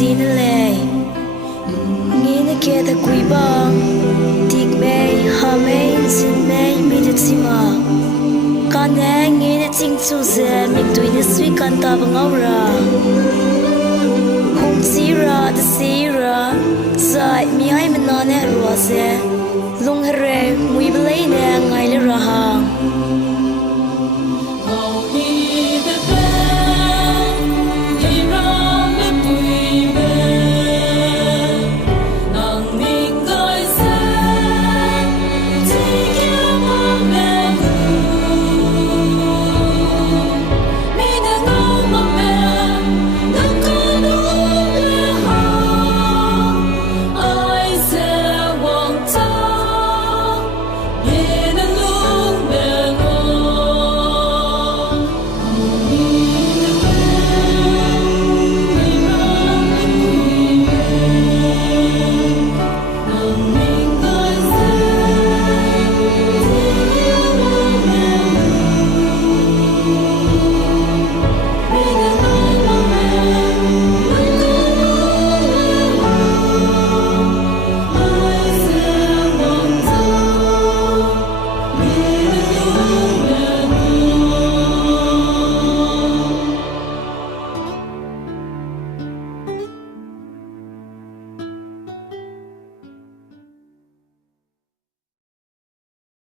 xin lệ Ngiene kia ta quý bang Tik mê ha mê xin mê mi được xì mà Kan nè Ngiene chinh chu dè Mình tùy nè suy kan ta bằng ngau ra Hùng xì ra ta xì ra Zai mi ai mình nà nè rùa dè